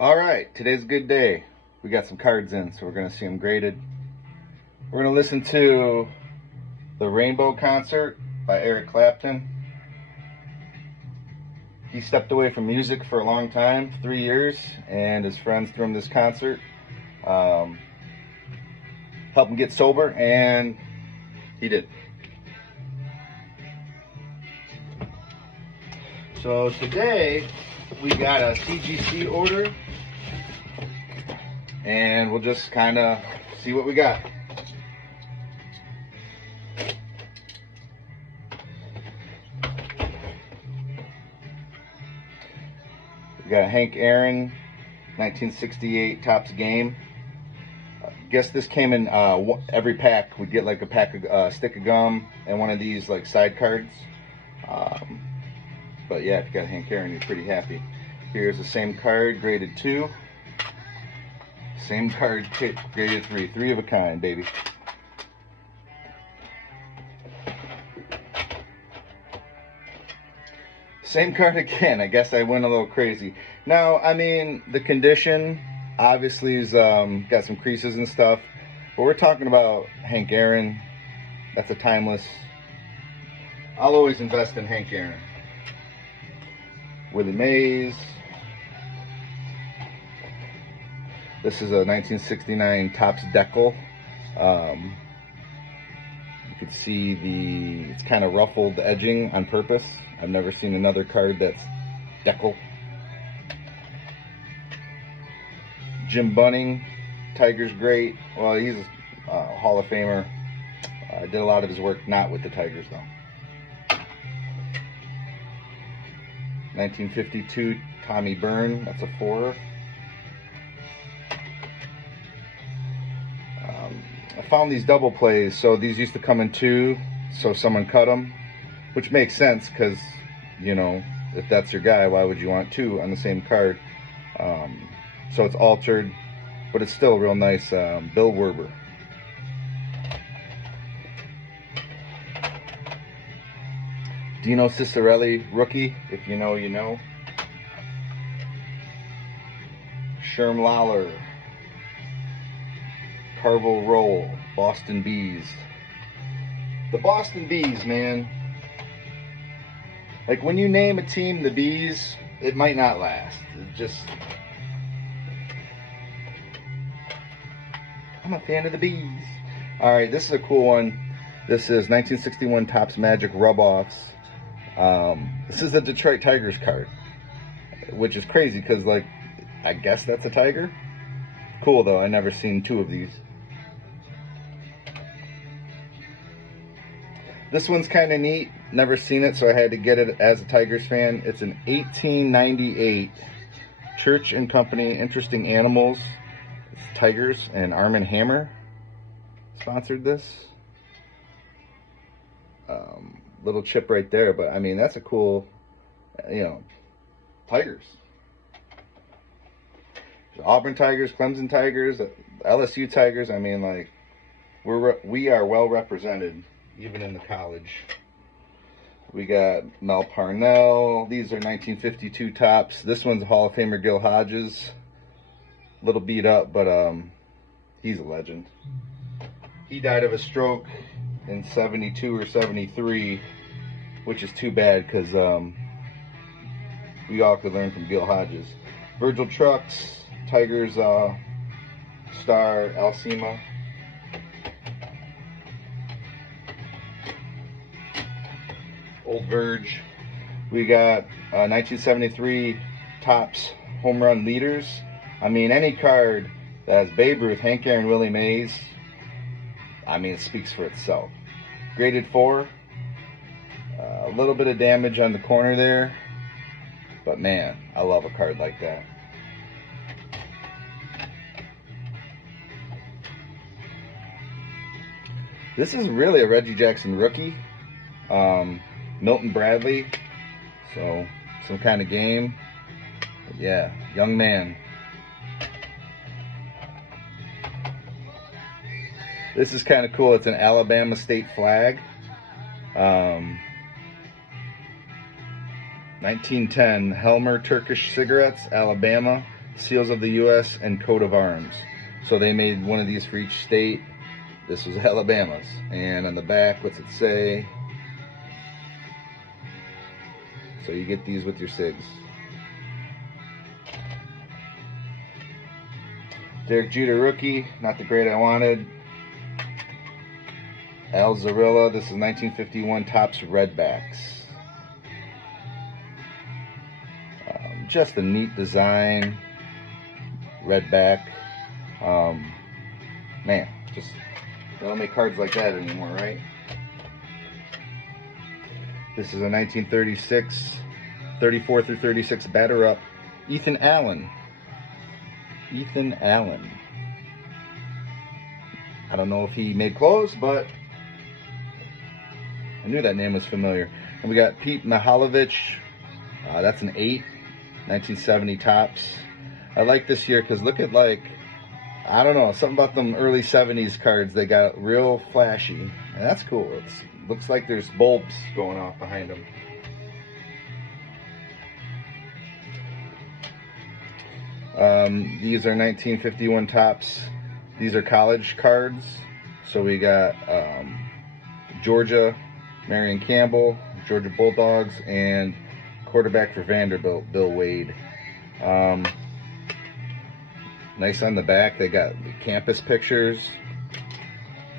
All right, today's a good day. We got some cards in, so we're going to see them graded. We're going to listen to the Rainbow Concert by Eric Clapton. He stepped away from music for a long time, 3 years, and his friends threw him this concert. Helped him get sober, and he did. So today we got a CGC order, and we'll just kind of see what we got. We got a Hank Aaron 1968 Topps game. Guess this came in every pack. We'd get like a pack of stick of gum and one of these like side cards. But yeah, if you got a Hank Aaron, you're pretty happy. Here's the same card, graded 2. Same card, graded 3. 3 of a kind, baby. Same card again. I guess I went a little crazy. Now, I mean, the condition obviously is got some creases and stuff, but we're talking about Hank Aaron. That's a timeless. I'll always invest in Hank Aaron. Willie Mays. This is a 1969 Topps Decal. You can see it's kind of ruffled edging on purpose. I've never seen another card that's Decal. Jim Bunning, Tigers great. Well, he's a Hall of Famer. Did a lot of his work not with the Tigers though. 1952 Tommy Byrne, that's a 4. I found these double plays, so these used to come in 2, so someone cut them, which makes sense because, you know, if that's your guy, why would you want 2 on the same card? So it's altered, but it's still real nice. Bill Werber. Dino Ciccarelli, rookie. If you know, you know. Sherm Lawler. Carvel Roll. Boston Bees. The Boston Bees, man. Like, when you name a team the Bees, it might not last. It just... I'm a fan of the Bees. Alright, this is a cool one. This is 1961 Topps Magic Rub-Offs. This is the Detroit Tigers card, which is crazy because, like, I guess that's a tiger. Cool though, I never seen 2 of these. This one's kind of neat, never seen it, so I had to get it as a Tigers fan. It's an 1898 Church and Company Interesting Animals. It's Tigers, and Arm & Hammer sponsored this. Little chip right there, but I mean, that's a cool, you know, Tigers. Auburn Tigers, Clemson Tigers, LSU Tigers. I mean, like, we are well represented, even in the college. We got Mel Parnell. These are 1952 Topps. This one's Hall of Famer Gil Hodges. A little beat up, but he's a legend. He died of a stroke in 72 or 73, which is too bad because we all could learn from Gil Hodges. Virgil Trucks, Tigers star Alcima. Old Verge. We got 1973 Topps Home Run Leaders. I mean, any card that has Babe Ruth, Hank Aaron, Willie Mays, I mean, it speaks for itself. Graded 4. A little bit of damage on the corner there, but man, I love a card like that. This is really a Reggie Jackson rookie. Milton Bradley, so some kind of game. But yeah, young man. This is kind of cool. It's an Alabama state flag. 1910 Helmer Turkish Cigarettes, Alabama. seals of the U.S., and coat of arms. So they made one of these for each state. This was Alabama's. And on the back, what's it say? So you get these with your cigs. Derek Jeter rookie, not the grade I wanted. Al Zarilla, this is 1951 Topps Redbacks. Just a neat design. Redback. Man, just they don't make cards like that anymore, right? This is a 1936, 34 through 36 batter up. Ethan Allen. Ethan Allen. I don't know if he made clothes, but I knew that name was familiar. And we got Pete Mihalovich. That's an 8, 1970 Topps. I like this year because look at, like, I don't know, something about them early 70s cards. They got real flashy. And that's cool. It looks like there's bulbs going off behind them. These are 1951 Topps. These are college cards. So we got Georgia, Marion Campbell, Georgia Bulldogs, and quarterback for Vanderbilt, Bill Wade. Nice on the back. They got the campus pictures.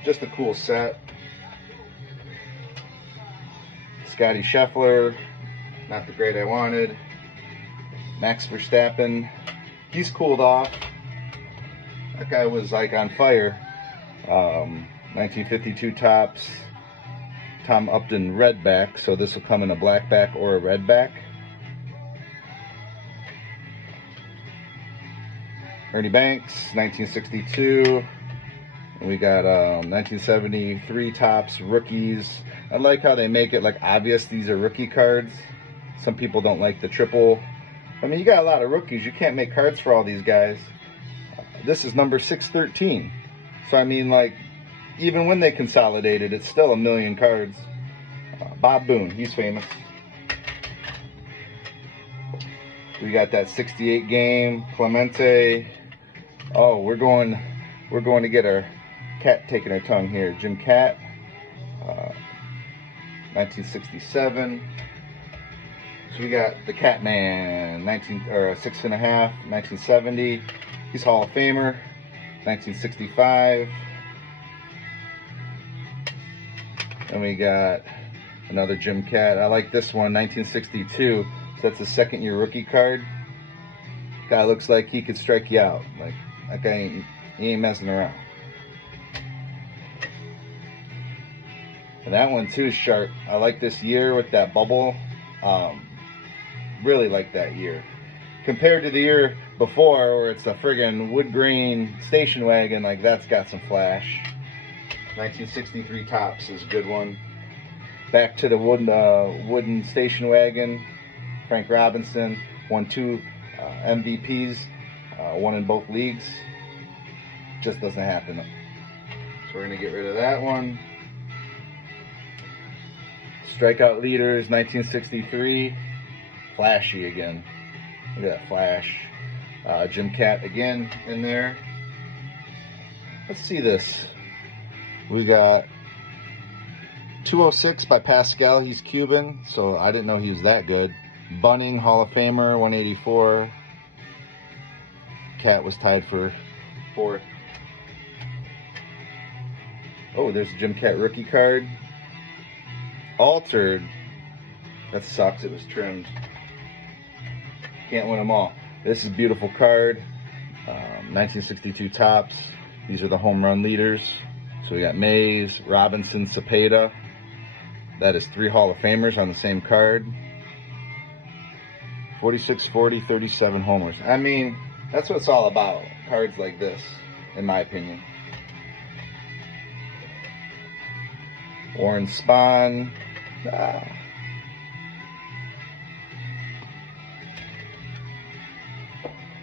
Just a cool set. Scotty Scheffler, not the grade I wanted. Max Verstappen, he's cooled off. That guy was like on fire. 1952 Topps. Tom Upton redback, so this will come in a blackback or a redback. Ernie Banks, 1962. And we got 1973 Topps rookies. I like how they make it like obvious these are rookie cards. Some people don't like the triple. I mean, you got a lot of rookies. You can't make cards for all these guys. This is number 613. So I mean, like, even when they consolidated, it's still a million cards. Bob Boone, he's famous. We got that 68 game, Clemente. Oh, we're going to get our cat taking our tongue here. Jim Cat, 1967. So we got the Catman, 6.5, 1970. He's Hall of Famer, 1965. And we got another Jim Cat. I like this one, 1962. So that's a second-year rookie card. Guy looks like he could strike you out. Like, that guy he ain't messing around. And that one too is sharp. I like this year with that bubble. Really like that year. Compared to the year before, where it's a friggin' wood grain station wagon, like that's got some flash. 1963 Topps is a good one. Back to the wooden station wagon. Frank Robinson won 2 MVPs, one in both leagues. Just doesn't happen. So we're gonna get rid of that one. Strikeout leaders, 1963. Flashy again. Look at that flash. Jim Cat again in there. Let's see this. We got 206 by Pascal. He's Cuban, so I didn't know he was that good. Bunning, Hall of Famer, 184. Cat was tied for 4th. Oh, there's a Jim Cat rookie card. Altered. That sucks. It was trimmed. Can't win them all. This is a beautiful card. 1962 Topps. These are the home run leaders. So we got Mays, Robinson, Cepeda. That is 3 Hall of Famers on the same card. 46, 40, 37 homers. I mean, that's what it's all about. Cards like this, in my opinion. Warren Spahn.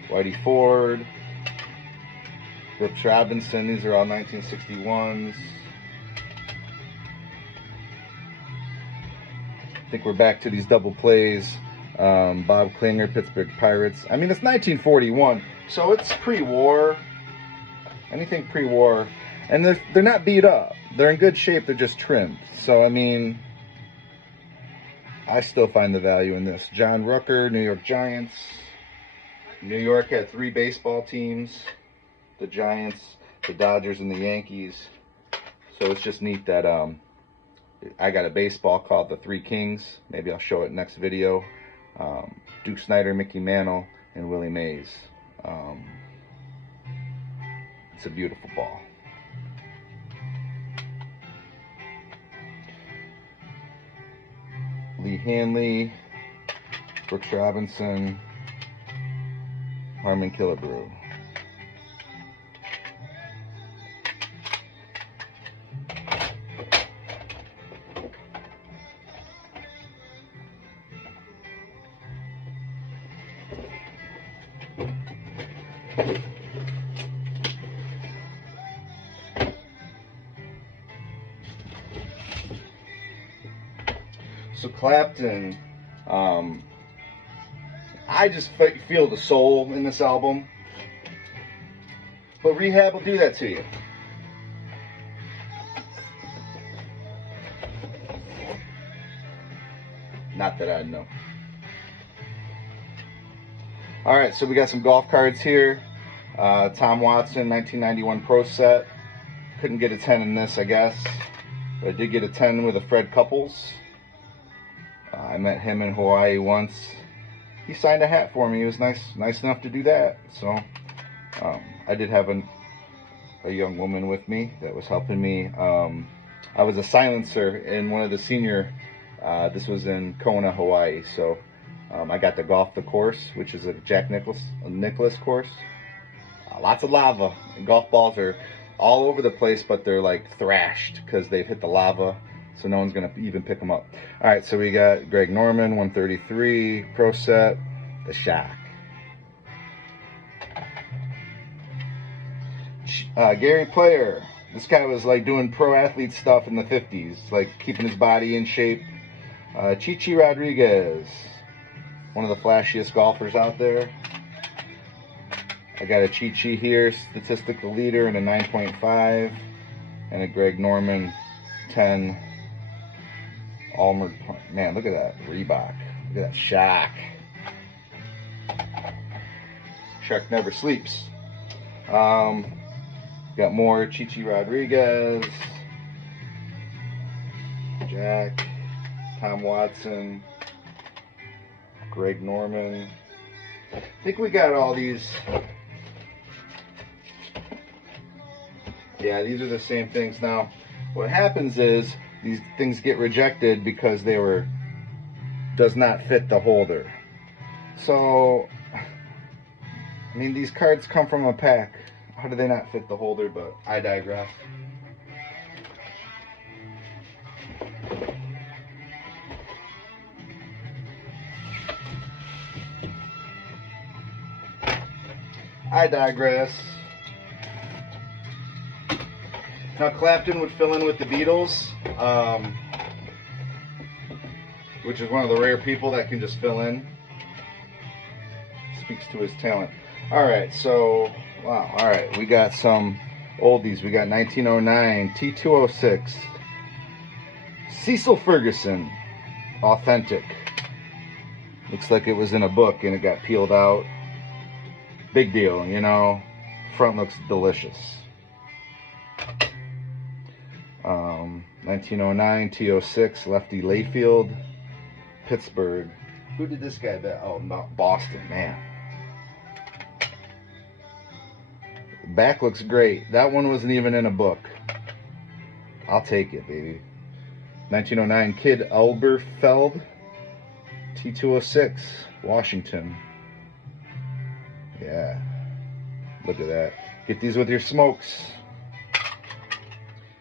Whitey Ford. Brooks Robinson. These are all 1961s. I think we're back to these double plays. Bob Klinger, Pittsburgh Pirates. I mean, it's 1941, so it's pre-war. Anything pre-war. And they're not beat up. They're in good shape. They're just trimmed. So, I mean, I still find the value in this. John Rucker, New York Giants. New York had 3 baseball teams. The Giants, the Dodgers, and the Yankees. So it's just neat that I got a baseball called the Three Kings. Maybe I'll show it next video. Duke Snider, Mickey Mantle, and Willie Mays. It's a beautiful ball. Lee Hanley, Brooks Robinson, Harmon Killebrew. So Clapton, I just feel the soul in this album, but Rehab will do that to you. Not that I know. Alright, so we got some golf cards here. Tom Watson, 1991 Pro Set. Couldn't get a 10 in this, I guess, but I did get a 10 with a Fred Couples. I met him in Hawaii once. He signed a hat for me. He was nice enough to do that. So I did have a young woman with me that was helping me. I was a silencer in one of the senior. This was in Kona, Hawaii. So I got to golf the course, which is a Jack Nicklaus course. Lots of lava. And golf balls are all over the place, but they're like thrashed because they've hit the lava. So no one's going to even pick them up. All right, so we got Greg Norman, 133, Pro Set, the Shock. Gary Player. This guy was like doing pro athlete stuff in the 50s, like keeping his body in shape. Chichi Rodriguez, one of the flashiest golfers out there. I got a Chichi here, statistical leader, and a 9.5, and a Greg Norman 10. Armored, man, look at that Reebok. Look at that Shock. Shark never sleeps. Got more Chichi Rodriguez, Jack, Tom Watson, Greg Norman. I think we got all these. Yeah, these are the same things. Now, what happens is these things get rejected because does not fit the holder. So, I mean, these cards come from a pack. How do they not fit the holder? But I digress. Now Clapton would fill in with the Beatles, which is one of the rare people that can just fill in. Speaks to his talent. Alright, so, wow, alright, we got some oldies. We got 1909, T206, Cecil Ferguson, authentic. Looks like it was in a book and it got peeled out. Big deal, you know. Front looks delicious. 1909, T06, Lefty Layfield, Pittsburgh. Who did this guy bet? Oh, Boston, man. Back looks great. That one wasn't even in a book. I'll take it, baby. 1909, Kid Elberfeld, T206, Washington. Yeah. Look at that. Get these with your smokes.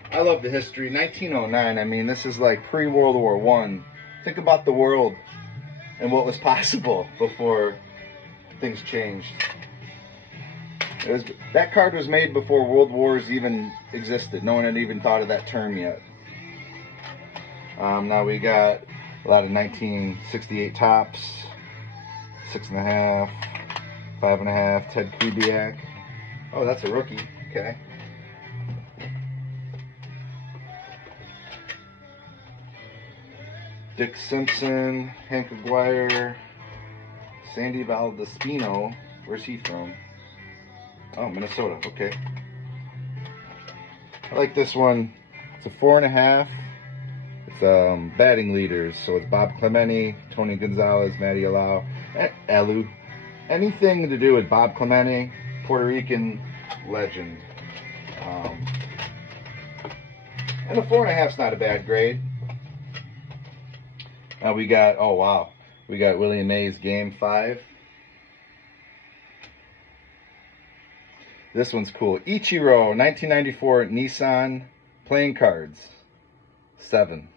I love the history. 1909, I mean, this is like pre-World War I. Think about the world and what was possible before things changed. That card was made before World Wars even existed. No one had even thought of that term yet. Now we got a lot of 1968 tops. 6.5, 5.5, Ted Kubiak. Oh, that's a rookie. Okay. Dick Simpson, Hank Aguirre, Sandy Valdespino. Where's he from? Oh, Minnesota. Okay. I like this one. It's a 4.5. It's batting leaders. So it's Bob Clemente, Tony Gonzalez, Matty Alou. Anything to do with Bob Clemente, Puerto Rican legend. And a 4.5's not a bad grade. We got, oh wow, we got Willie Mays Game 5. This one's cool. Ichiro, 1994 Nissan playing cards, 7.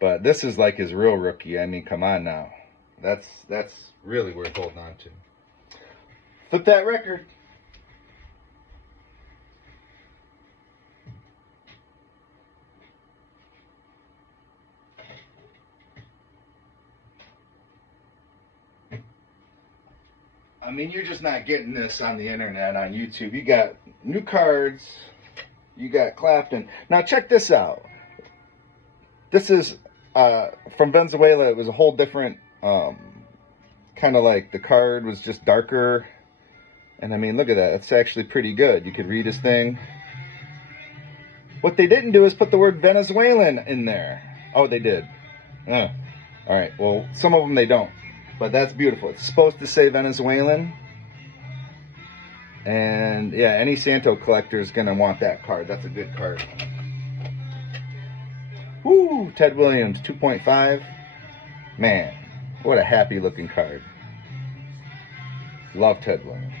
But this is like his real rookie. I mean, come on now. That's really worth holding on to. Flip that record. I mean, you're just not getting this on the internet, on YouTube. You got new cards. You got Clapton. Now, check this out. This is from Venezuela. It was a whole different, kind of like the card was just darker. And I mean, look at that. It's actually pretty good. You could read his thing. What they didn't do is put the word Venezuelan in there. Oh, they did. All right. Well, some of them they don't. But that's beautiful. It's supposed to say Venezuelan. And yeah, any Santo collector is going to want that card. That's a good card. Woo! Ted Williams, 2.5. Man, what a happy looking card. Love Ted Williams.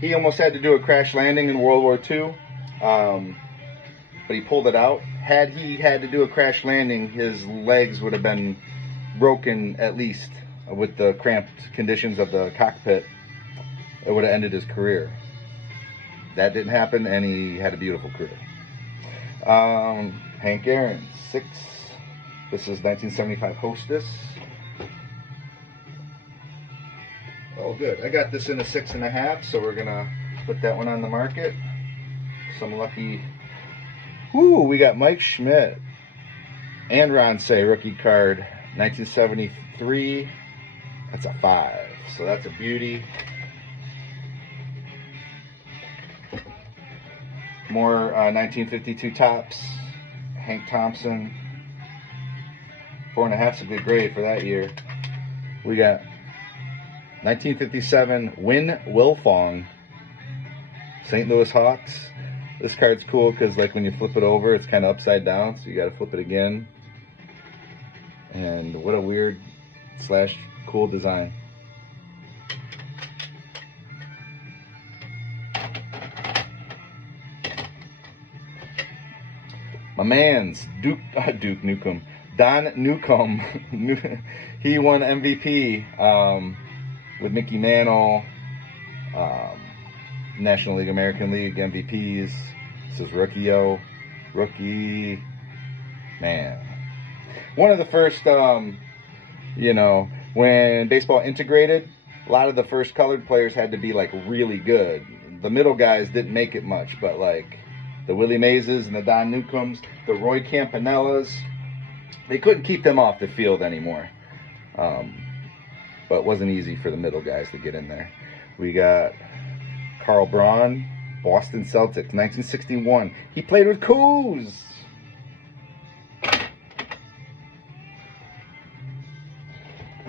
He almost had to do a crash landing in World War II. But he pulled it out. Had he had to do a crash landing, his legs would have been broken at least with the cramped conditions of the cockpit. It would have ended his career. That didn't happen, and he had a beautiful career. Hank Aaron, 6. This is 1975 Hostess. Oh, good. I got this in a 6.5, so we're gonna put that one on the market. Some lucky. Whoo, we got Mike Schmidt and Ron Say rookie card. 1973, that's a 5, so that's a beauty. More 1952 tops, Hank Thompson, 4.5's a good grade for that year. We got 1957 Win Wilfong, St. Louis Hawks. This card's cool because like when you flip it over, it's kind of upside down, so you got to flip it again. And what a weird / cool design. My man's Duke Nukem, Don Newcomb. He won MVP with Mickey Mantle, National League, American League MVPs. This is rookie, man. One of the first, when baseball integrated, a lot of the first colored players had to be like really good. The middle guys didn't make it much, but like the Willie Mayses and the Don Newcombs, the Roy Campanellas, they couldn't keep them off the field anymore. But it wasn't easy for the middle guys to get in there. We got Carl Braun, Boston Celtics, 1961. He played with Coos.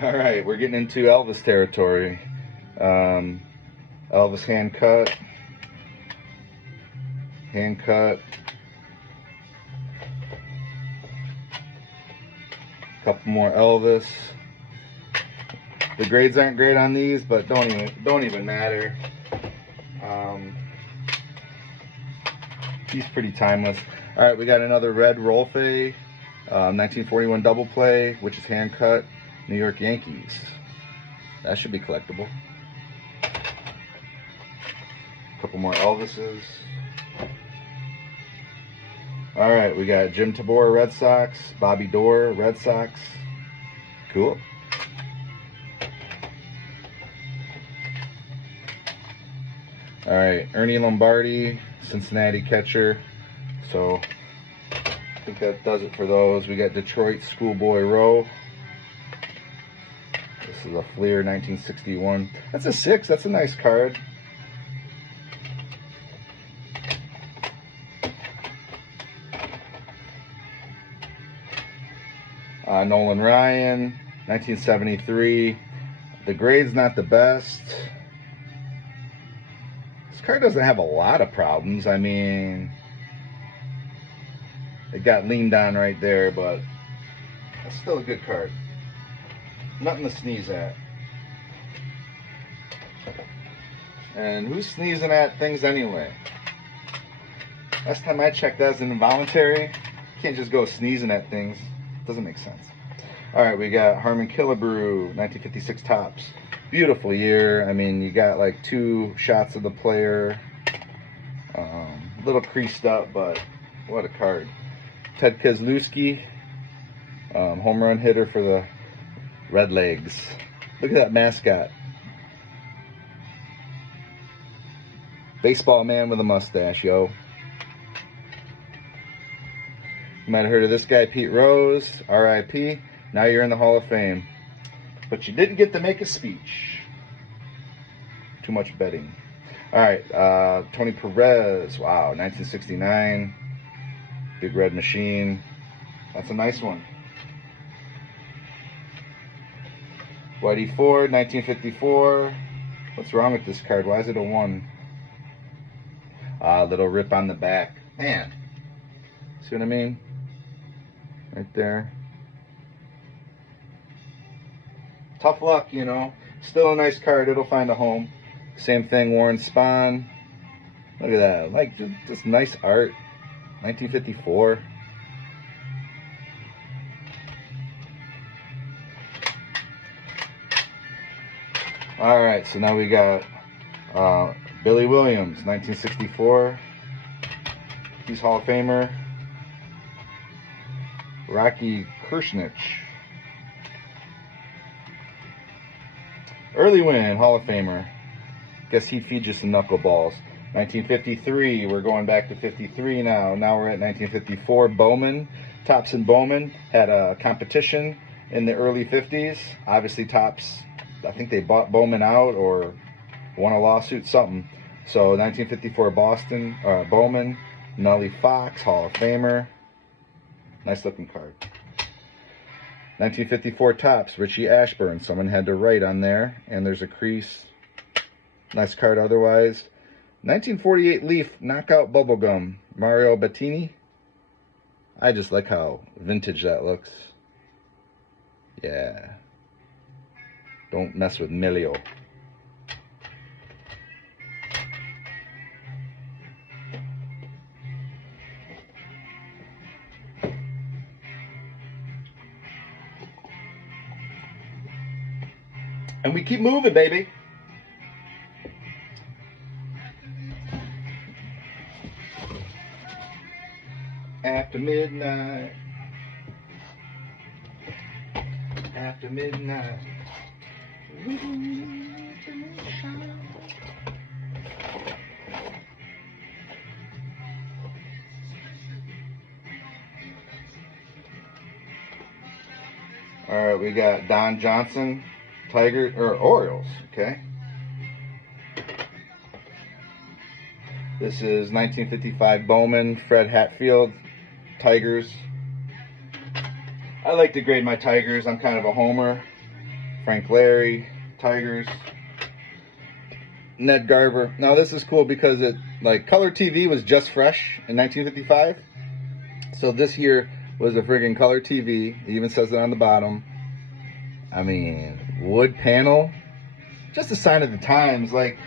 All right, we're getting into Elvis territory. Elvis hand cut. Couple more Elvis. The grades aren't great on these, but don't even matter. He's pretty timeless. All right, we got another red Rolfe, 1941 double play, which is hand cut. New York Yankees. That should be collectible. Couple more Elvises. All right, we got Jim Tabor, Red Sox. Bobby Doerr, Red Sox. Cool. All right, Ernie Lombardi, Cincinnati catcher. So I think that does it for those. We got Detroit Schoolboy Rowe. This is a Fleer 1961. That's a 6. That's a nice card. Nolan Ryan, 1973. The grade's not the best. This card doesn't have a lot of problems. I mean, it got leaned on right there, but that's still a good card. Nothing to sneeze at. And who's sneezing at things anyway? Last time I checked, that was involuntary. You can't just go sneezing at things. Doesn't make sense. All right, we got Harmon Killebrew, 1956 Topps. Beautiful year. I mean, you got like 2 shots of the player. A little creased up, but what a card. Ted Keselowski, home run hitter for the Red Legs. Look at that mascot. Baseball man with a mustache, yo. You might have heard of this guy, Pete Rose, R.I.P. Now you're in the Hall of Fame. But you didn't get to make a speech. Too much betting. All right, Tony Perez. Wow, 1969. Big Red Machine. That's a nice one. Whitey Ford, 1954. What's wrong with this card? Why is it a 1? Little rip on the back. Man. See what I mean? Right there. Tough luck, you know. Still a nice card. It'll find a home. Same thing, Warren Spahn. Look at that. Like, just nice art. 1954. All right, so now we got Billy Williams, 1964. He's Hall of Famer. Rocky Kershnich. Early win, Hall of Famer. Guess he'd feed you some knuckleballs. 1953, we're going back to 53 now. Now we're at 1954. Bowman, Topps and Bowman had a competition in the early 50s. Obviously Topps, I think they bought Bowman out or won a lawsuit, something. So 1954 Boston, Bowman, Nully Fox, Hall of Famer. Nice looking card. 1954 Topps, Richie Ashburn. Someone had to write on there, and there's a crease. Nice card otherwise. 1948 Leaf Knockout Bubblegum, Mario Bettini. I just like how vintage that looks. Yeah. Don't mess with Melio. And we keep moving, baby. After midnight. After midnight. All right, we got Don Johnson, Tigers or Orioles. Okay. This is 1955 Bowman, Fred Hatfield, Tigers. I like to grade my Tigers. I'm kind of a homer. Frank Larry, Tigers. Ned Garver. Now this is cool because it, like, color TV was just fresh in 1955. So this year was a friggin' color TV. It even says it on the bottom. I mean, wood panel. Just a sign of the times. Like,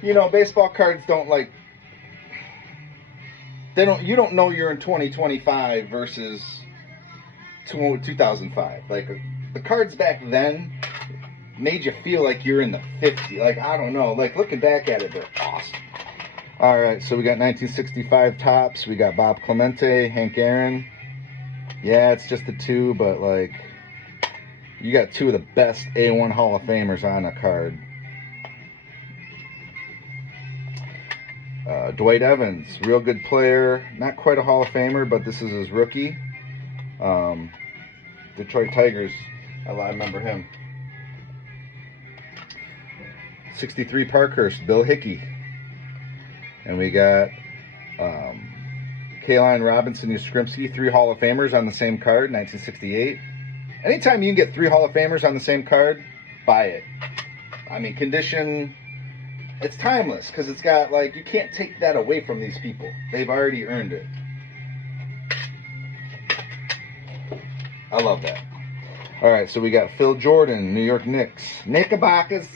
you know, baseball cards don't, like, you don't know you're in 2025 versus 2005. Like, the cards back then made you feel like you're in the 50s. Like, I don't know. Like, looking back at it, they're awesome. All right, so we got 1965 Topps. We got Bob Clemente, Hank Aaron. Yeah, it's just the 2, but, like, you got 2 of the best A1 Hall of Famers on a card. Dwight Evans, real good player. Not quite a Hall of Famer, but this is his rookie. Detroit Tigers, I remember him. 63 Parkhurst, Bill Hickey. And we got Kaline Robinson, Yastrzemski, 3 Hall of Famers on the same card, 1968. Anytime you can get 3 Hall of Famers on the same card, buy it. I mean, condition, it's timeless because it's got, like, you can't take that away from these people. They've already earned it. I love that. All right, so we got Phil Jordan, New York Knicks. Knickerbockers.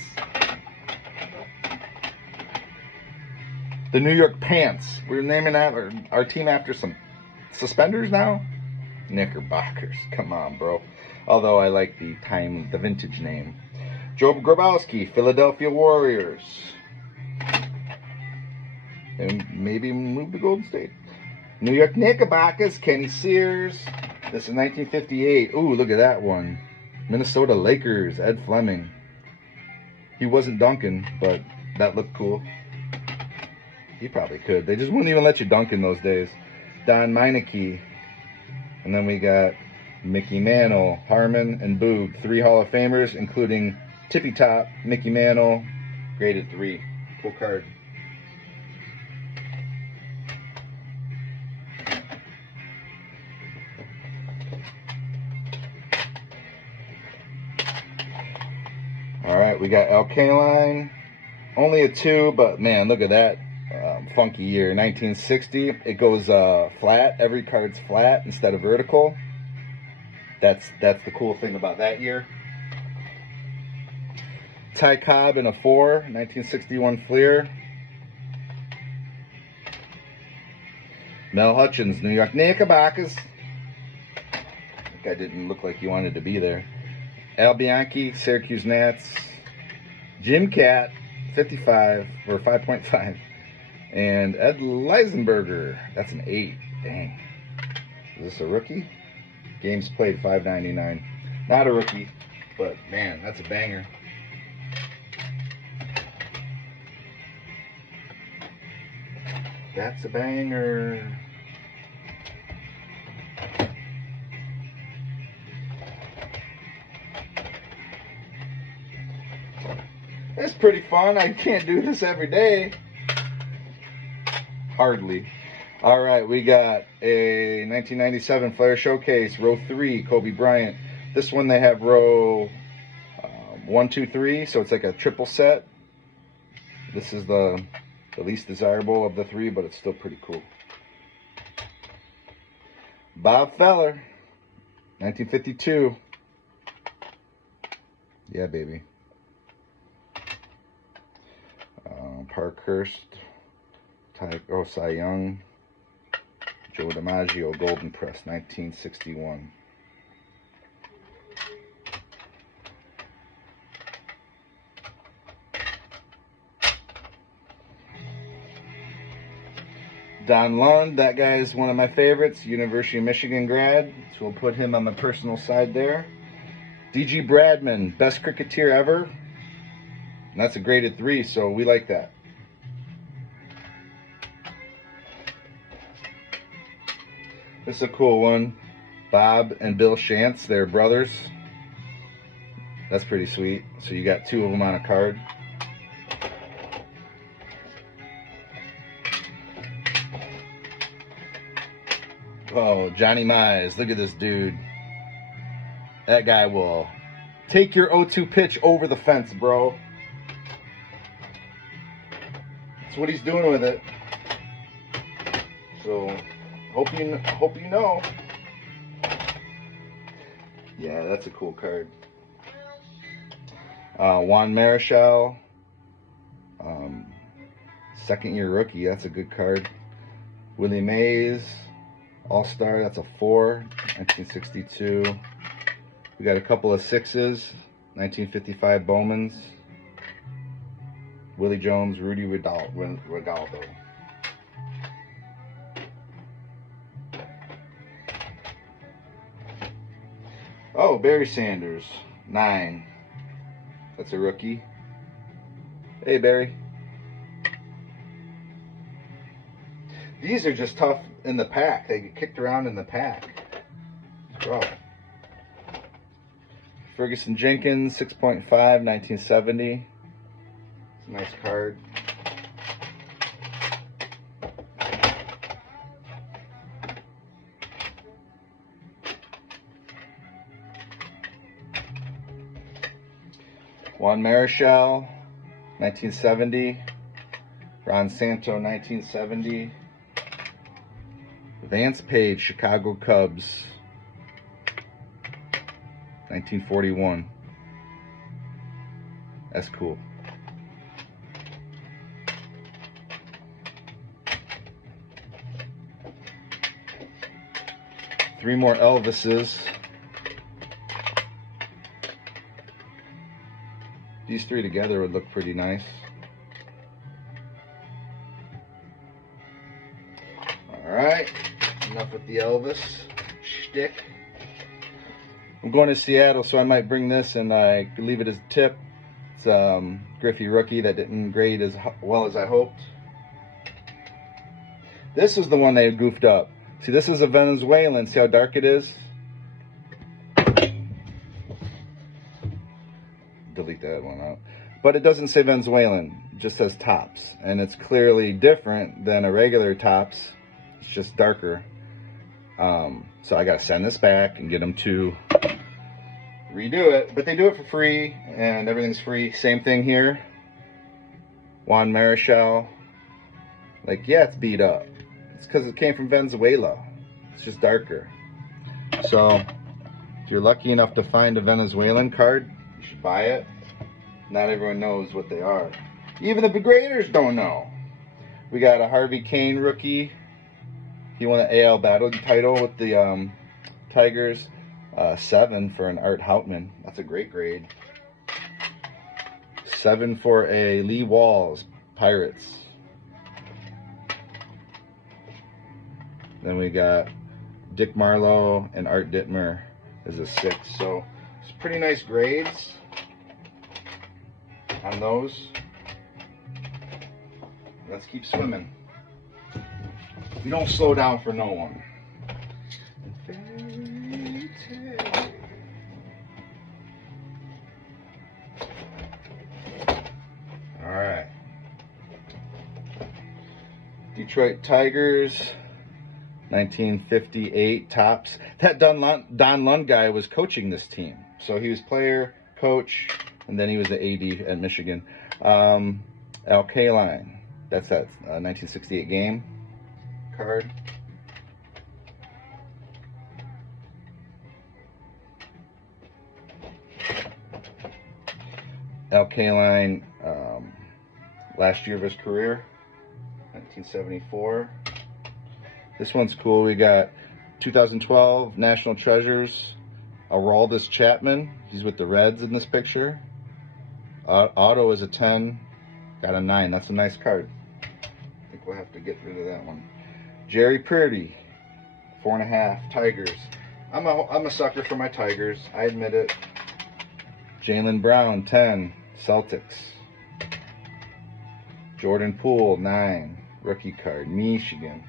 The New York Pants. We're naming our team after some suspenders now? Knickerbockers. Come on, bro. Although I like the vintage name. Joe Grabowski, Philadelphia Warriors. And maybe move to Golden State. New York Knickerbockers, Kenny Sears. This is 1958. Ooh, look at that one. Minnesota Lakers, Ed Fleming. He wasn't dunking, but that looked cool. He probably could. They just wouldn't even let you dunk in those days. Don Meineke. And then we got Mickey Mantle, Harmon, and Boog. 3 Hall of Famers, including Tippy Top, Mickey Mantle, graded 3. Cool card. All right, we got Al Kaline. Only a 2, but man, look at that. Funky year, 1960. It goes flat. Every card's flat instead of vertical. That's the cool thing about that year. Ty Cobb in a 4, 1961 Fleer. Mel Hutchins, New York Knickerbockers. That guy didn't look like he wanted to be there. Al Bianchi, Syracuse Nats. Jim Cat, 55 or 5.5. And Ed Leisenberger, that's an 8. Dang. Is this a rookie? Games played, 599. Not a rookie, but man, that's a banger. That's a banger. It's pretty fun. I can't do this every day. Hardly. All right, we got a 1997 Flair Showcase, row 3, Kobe Bryant. This one they have row 1, 2, 3, so it's like a triple set. This is the least desirable of the 3, but it's still pretty cool. Bob Feller, 1952. Yeah, baby. Parkhurst, Cy Young, Joe DiMaggio, Golden Press, 1961. Don Lund, that guy is one of my favorites, University of Michigan grad, so we'll put him on the personal side there. D.G. Bradman, best cricketer ever, and that's a graded 3, so we like that. This is a cool one. Bob and Bill Shantz, they're brothers. That's pretty sweet. So you got 2 of them on a card. Oh, Johnny Mize. Look at this dude. That guy will take your 0-2 pitch over the fence, bro. That's what he's doing with it. So... Hope you know. Yeah, that's a cool card. Juan Marichal, second-year rookie. That's a good card. Willie Mays, All-Star. That's a 4, 1962. We got a couple of 6s, 1955 Bowmans. Willie Jones, Rudy Regaldo. Oh, Barry Sanders, 9. That's a rookie. Hey, Barry. These are just tough in the pack. They get kicked around in the pack. Bro. Ferguson Jenkins, 6.5, 1970. It's a nice card. Juan Marichal, 1970. Ron Santo, 1970. Vance Page, Chicago Cubs, 1941. That's cool. Three more Elvises. These three together would look pretty nice. Alright, enough with the Elvis shtick. I'm going to Seattle, so I might bring this and I leave it as a tip. It's Griffey rookie that didn't grade as well as I hoped. This is the one they goofed up. See, this is a Venezuelan. See how dark it is? Delete that one out. But it doesn't say Venezuelan. It just says Tops. And it's clearly different than a regular Tops. It's just darker. So I got to send this back and get them to redo it. But they do it for free, and everything's free. Same thing here. Juan Marichal. Like, yeah, it's beat up. It's because it came from Venezuela. It's just darker. So, if you're lucky enough to find a Venezuelan card, you should buy it. Not everyone knows what they are. Even the graders don't know. We got a Harvey Kane rookie. He won the AL battle title with the Tigers. 7 for an Art Houtman. That's a great grade. 7 for a Lee Walls, Pirates. Then we got Dick Marlowe and Art Dittmer is a 6. So it's pretty nice grades on those. Let's keep swimming. We don't slow down for no one. Alright. Detroit Tigers, 1958 Tops. That Don Lund guy was coaching this team. So he was player, coach, and then he was the AD at Michigan. Al Kaline. That's that 1968 game card. Al Kaline, last year of his career, 1974. This one's cool. We got 2012 National Treasures, Aroldis Chapman. He's with the Reds in this picture. Auto is a 10, got a 9. That's a nice card. I think we'll have to get rid of that one. Jerry Purdy, 4.5, Tigers. I'm a sucker for my Tigers. I admit it. Jaylen Brown, 10, Celtics. Jordan Poole, 9, rookie card, Michigan.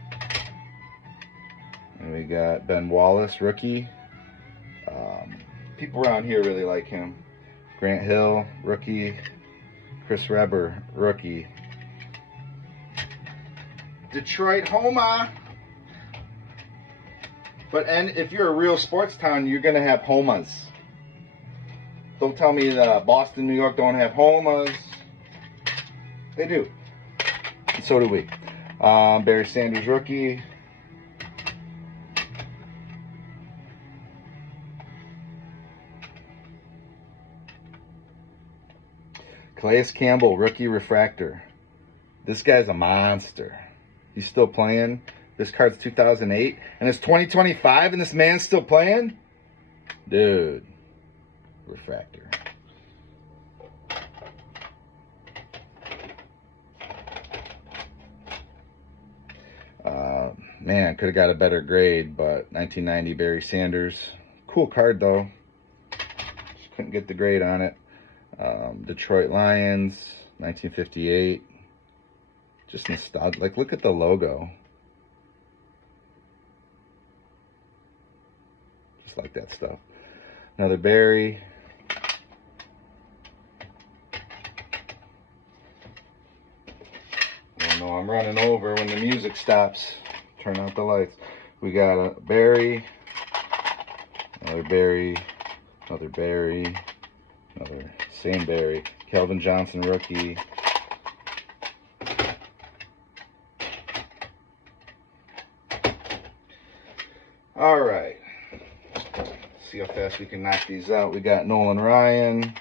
And we got Ben Wallace, rookie. People around here really like him. Grant Hill, rookie. Chris Webber, rookie. Detroit Homa. And if you're a real sports town, you're going to have Homas. Don't tell me that Boston, New York don't have Homas. They do. And so do we. Barry Sanders, rookie. Calais Campbell, rookie refractor. This guy's a monster. He's still playing. This card's 2008, and it's 2025, and this man's still playing? Dude. Refractor. Man, could have got a better grade, but 1990 Barry Sanders. Cool card, though. Just couldn't get the grade on it. Detroit Lions, 1958. Just nostalgic. Like, look at the logo. just like that stuff. Another Barry. I know I'm running over when the music stops. Turn out the lights. We got a Barry, another Barry, another Barry, another same Barry. Calvin Johnson rookie. All right. See how fast we can knock these out. We got Nolan Ryan,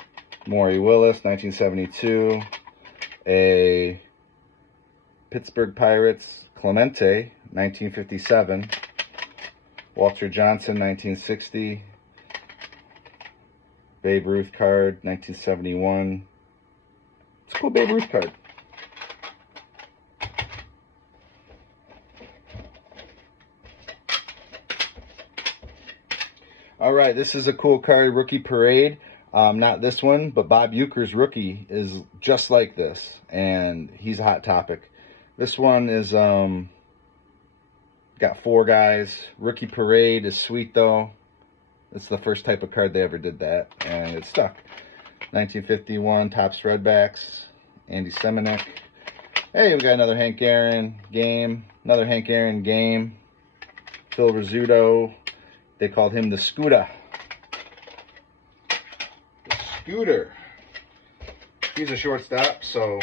Maury Willis, 1972. A Pittsburgh Pirates Clemente, 1957. Walter Johnson, 1960. Babe Ruth card, 1971. It's a cool Babe Ruth card. All right, this is a cool card, Rookie Parade. Not this one, but Bob Uecker's rookie is just like this, and he's a hot topic. This one is got 4 guys. Rookie Parade is sweet though. It's the first type of card they ever did that, and it stuck. 1951 Topps Redbacks, Andy Semenuk. Hey, we got another Hank Aaron game. Another Hank Aaron game. Phil Rizzuto. They called him the Scooter. The Scooter. He's a shortstop, so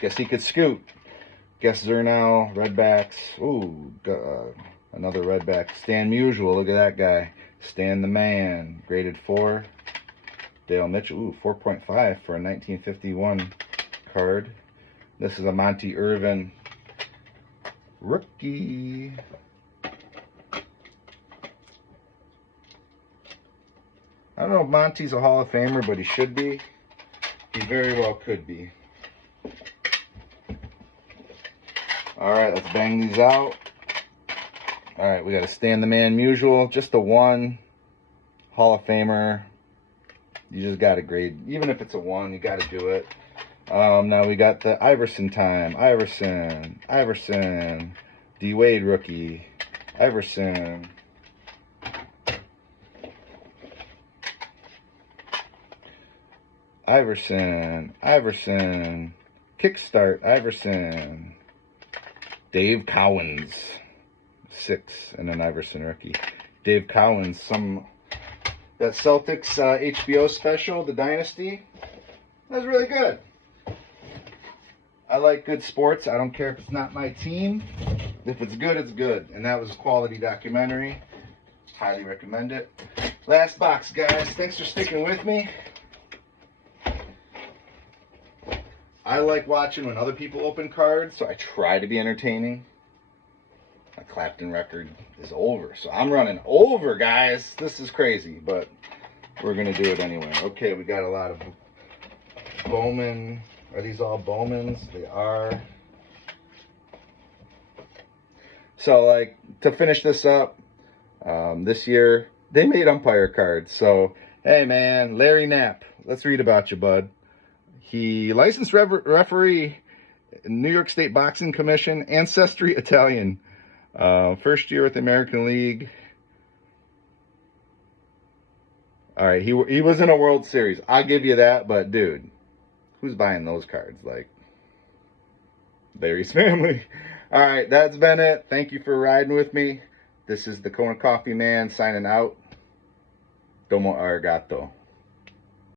guess he could scoot. Guess Zernal, Redbacks. Ooh, another Redback. Stan Musial, look at that guy. Stan the Man, graded 4. Dale Mitchell, ooh, 4.5 for a 1951 card. This is a Monty Irvin rookie. I don't know if Monty's a Hall of Famer, but he should be. He very well could be. All right, let's bang these out. All right, we got a Stan the Man Musial, just the one Hall of Famer. You just got to grade, even if it's a 1, you got to do it. Now we got the Iverson time. Iverson, D Wade rookie, Iverson. Iverson, Kickstart, Iverson, Dave Cowens, 6, and an Iverson rookie. Dave Cowens, that Celtics HBO special, The Dynasty, that was really good. I like good sports. I don't care if it's not my team. If it's good, it's good. And that was a quality documentary. Highly recommend it. Last box, guys. Thanks for sticking with me. I like watching when other people open cards, so I try to be entertaining. My Clapton record is over, so I'm running over, guys. This is crazy, but we're going to do it anyway. Okay, we got a lot of Bowman. Are these all Bowmans? They are. So, like, to finish this up, this year, they made umpire cards. So, hey, man, Larry Knapp, let's read about you, bud. He licensed referee, New York State Boxing Commission, ancestry Italian. First year with the American League. All right, he was in a World Series. I'll give you that, but dude, who's buying those cards? Like, Larry's family. All right, that's been it. Thank you for riding with me. This is the Kona Coffee Man signing out. Domo arigato.